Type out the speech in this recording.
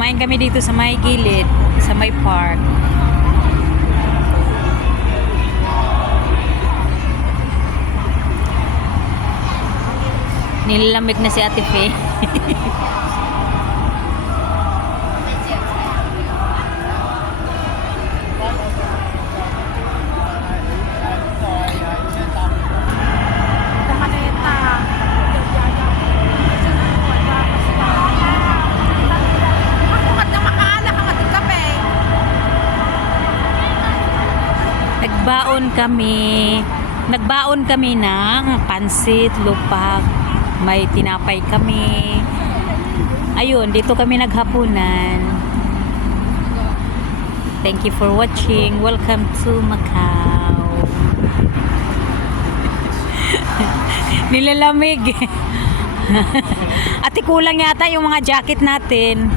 Kumain kami dito sa may gilid, sa may park. Nilalamig na si Ate Faye. Nagbaon kami ng pansit, lupag, may tinapay kami. Ayun, dito kami naghapunan. Thank you for watching. Welcome to Macau. Nilalamig. Ate, kulang yata yung mga jacket natin.